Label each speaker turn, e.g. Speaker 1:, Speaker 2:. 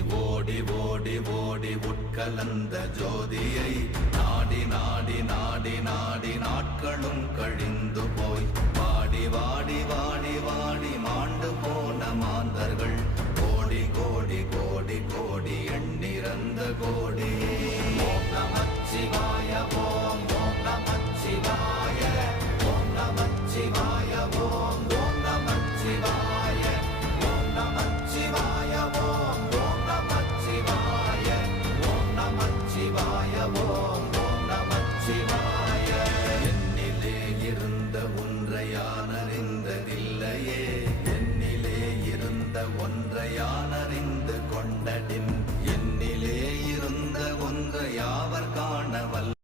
Speaker 1: ஓடி ஓடி ஓடி உட்கலந்த ஜோதியை நாடி நாடி நாடி நாடி நாட்களும் கழிந்து சிவாய ஓம் ஓம் நம சிவாய. என்னிலே இருந்த ஒன்றையான அறிந்ததில்லையே என்னிலே இருந்த ஒன்